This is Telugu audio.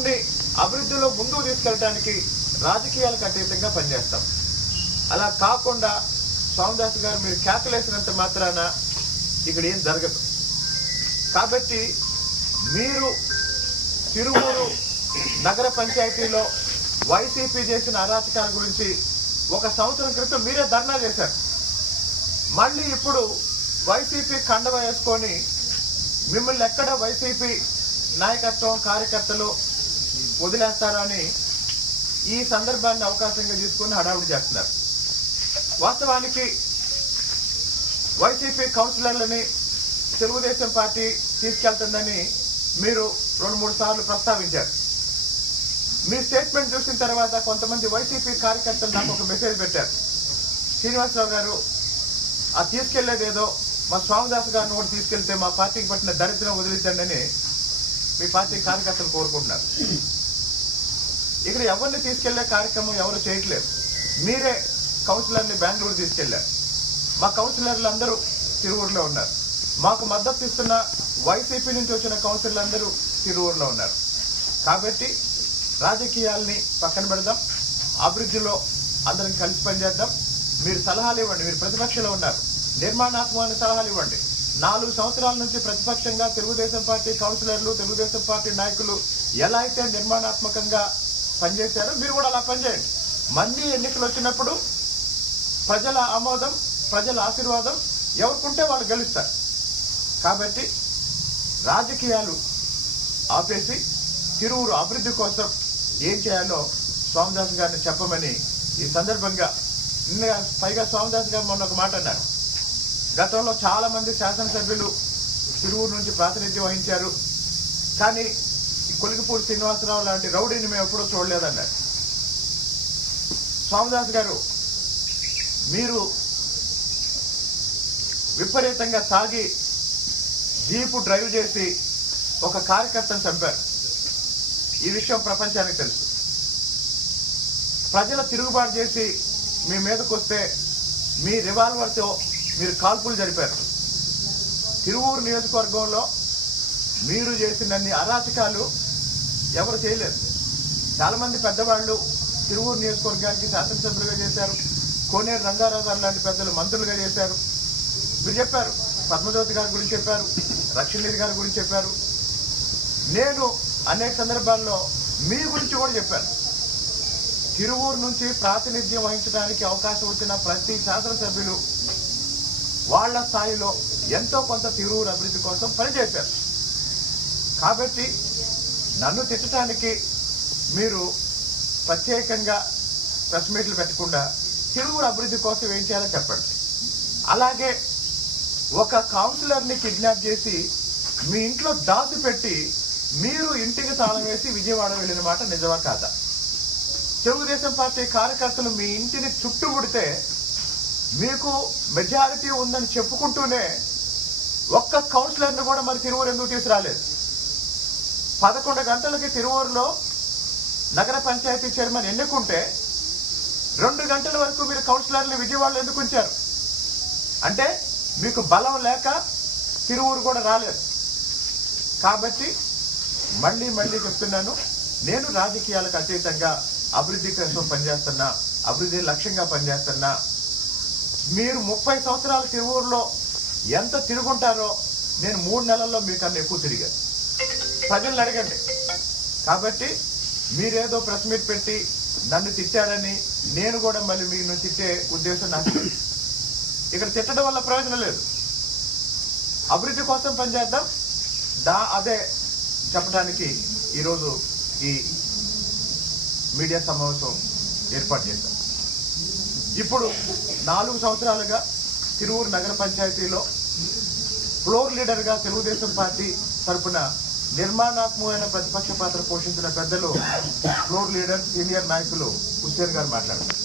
నుండి అభివృద్ధిలో ముందుకు తీసుకెళ్ళడానికి రాజకీయాలకు అతీతంగా పనిచేస్తాం. అలా కాకుండా స్వామిదాస్ గారు మీరు కేకలేసినంత మాత్రాన ఇక్కడ ఏం జరగదు. కాబట్టి మీరు తిరుమూరు నగర పంచాయతీలో వైసీపీ చేసిన అరాచకాల గురించి ఒక సంవత్సరం క్రితం మీరే ధర్నా చేశారు. మళ్ళీ ఇప్పుడు వైసీపీ కండవ వేసుకొని మిమ్మల్ని ఎక్కడ వైసీపీ నాయకత్వం కార్యకర్తలు వదిలేస్తారని ఈ సందర్భాన్ని అవకాశంగా తీసుకుని హడావుడి చేస్తున్నారు. వాస్తవానికి వైసీపీ కౌన్సిలర్లని తెలుగుదేశం పార్టీ తీసుకెళ్తుందని మీరు రెండు మూడు సార్లు ప్రస్తావించారు. మీ స్టేట్మెంట్ చూసిన తర్వాత కొంతమంది వైసీపీ కార్యకర్తలు నాకు ఒక మెసేజ్ పెట్టారు. శ్రీనివాసరావు గారు ఆ తీసుకెళ్ళేదేదో మా స్వామిదాస్ గారిని కూడా తీసుకెళ్తే మా పార్టీకి పట్టిన దరిద్రం వదిలిద్దండి అని మీ పార్టీ కార్యకర్తలు కోరుకుంటున్నారు. ఇక్కడ ఎవరిని తీసుకెళ్ళే కార్యక్రమం ఎవరు చేయట్లేదు. మీరే కౌన్సిలర్ని బెంగళూరు తీసుకెళ్ళారు. మా కౌన్సిలర్లు అందరూ తిరువూరులో ఉన్నారు. మాకు మద్దతు ఇస్తున్న వైసీపీ నుంచి వచ్చిన కౌన్సిలర్లు అందరూ తిరువూరులో ఉన్నారు. కాబట్టి రాజకీయాల్ని పక్కన పెడదాం. అభివృద్ధిలో అందరం కలిసి పనిచేద్దాం. మీరు సలహాలు ఇవ్వండి. మీరు ప్రతిపక్షంలో ఉన్నారు. నిర్మాణాత్మకమైన సలహాలు ఇవ్వండి. నాలుగు సంవత్సరాల నుంచి ప్రతిపక్షంగా తెలుగుదేశం పార్టీ కౌన్సిలర్లు తెలుగుదేశం పార్టీ నాయకులు ఎలా అయితే నిర్మాణాత్మకంగా పనిచేశారో? మీరు కూడా అలా పనిచేయండి. మళ్ళీ ఎన్నికలు వచ్చినప్పుడు ప్రజల ఆమోదం ప్రజల ఆశీర్వాదం ఎవరుకుంటే వాళ్ళు గెలుస్తారు. కాబట్టి రాజకీయాలు ఆపేసి తిరువురు అభివృద్ధి కోసం ఏం చేయాలో స్వామిదాస్ గారిని చెప్పమని ఈ సందర్భంగా నిన్న పైగా స్వామిదాస్ గారు మొన్న ఒక మాట అన్నారు. గతంలో చాలామంది శాసనసభ్యులు తిరువురు నుంచి ప్రాతినిధ్యం వహించారు. కానీ కొలిగిపూడి శ్రీనివాసరావు లాంటి రౌడీని మేము ఎప్పుడూ చూడలేదన్నారు. స్వామిదాస్ గారు మీరు విపరీతంగా తాగి జీపు డ్రైవ్ చేసి ఒక కార్యకర్తను చంపారు. ఈ విషయం ప్రపంచానికి తెలుసు. ప్రజల తిరుగుబాటు చేసి మీ మీదకు వస్తే మీ రివాల్వర్తో మీరు కాల్పులు జరిపారు. తిరువూరు నియోజకవర్గంలో మీరు చేసినన్ని అరాచకాలు ఎవరు చేయలేరు. చాలామంది పెద్దవాళ్ళు తిరువూరు నియోజకవర్గానికి శాసనసభ్యులుగా చేశారు. కోనేరు రంగారావు గారు లాంటి పెద్దలు మంత్రులుగా చేశారు. మీరు చెప్పారు పద్మజ్యోతి గారి గురించి చెప్పారు రక్షణనిధి గారి గురించి చెప్పారు. నేను అనేక సందర్భాల్లో మీ గురించి కూడా చెప్పాను. తిరువూరు నుంచి ప్రాతినిధ్యం వహించడానికి అవకాశం వచ్చిన ప్రతి శాసనసభ్యులు వాళ్ళ స్థాయిలో ఎంతో కొంత తిరువూరు అభివృద్ధి కోసం పనిచేశారు. కాబట్టి నన్ను తిట్టడానికి మీరు ప్రత్యేకంగా ప్రెస్ మీట్లు పెట్టకుండా తిరువురు అభివృద్ధి కోసం ఏం చేయాలో చెప్పండి. అలాగే ఒక కౌన్సిలర్ని కిడ్నాప్ చేసి మీ ఇంట్లో దాచి పెట్టి మీరు ఇంటికి తాళం వేసి విజయవాడ వెళ్ళిన మాట నిజమా కాదా? తెలుగుదేశం పార్టీ కార్యకర్తలు మీ ఇంటిని చుట్టుముడితే మీకు మెజారిటీ ఉందని చెప్పుకుంటూనే ఒక్క కౌన్సిలర్ని కూడా మరి తిరువురు ఎందుకు తీసుకురాలేదు? పదకొండు గంటలకి తిరువూరులో నగర పంచాయతీ చైర్మన్ ఎన్నుకుంటే రెండు గంటల వరకు మీరు కౌన్సిలర్ని విజయవాడలో ఎందుకు ఉంచారు అంటే మీకు బలం లేక తిరువురు కూడా రాలేదు. కాబట్టి మళ్ళీ మళ్ళీ చెప్తున్నాను నేను రాజకీయాలకు అతీతంగా అభివృద్ధి కోసం పనిచేస్తున్నా అభివృద్ధి లక్ష్యంగా పనిచేస్తున్నా. మీరు ముప్పై సంవత్సరాల తిరువూరులో ఎంత తిరుగుంటారో నేను మూడు నెలల్లో మీకన్నా ఎక్కువ తిరిగాను. ప్రజల్ని అడగండి. కాబట్టి మీరేదో ప్రెస్ మీట్ పెట్టి నన్ను తిట్టారని నేను కూడా మళ్ళీ మీరు తిట్టే ఉద్దేశం నాకు ఇక్కడ తిట్టడం వల్ల ప్రయోజనం లేదు. అభివృద్ధి కోసం పనిచేద్దాం దా అదే చెప్పడానికి ఈరోజు ఈ మీడియా సమావేశం ఏర్పాటు చేశాం. ఇప్పుడు నాలుగు సంవత్సరాలుగా తిరువూరు నగర పంచాయతీలో ఫ్లోర్ లీడర్గా తెలుగుదేశం పార్టీ తరపున నిర్మాణాత్మకమైన ప్రతిపక్ష పాత్ర పోషించిన పెద్దలు ఫ్లోర్ లీడర్ సీనియర్ నాయకులు హుస్సేన్ గారు మాట్లాడారు.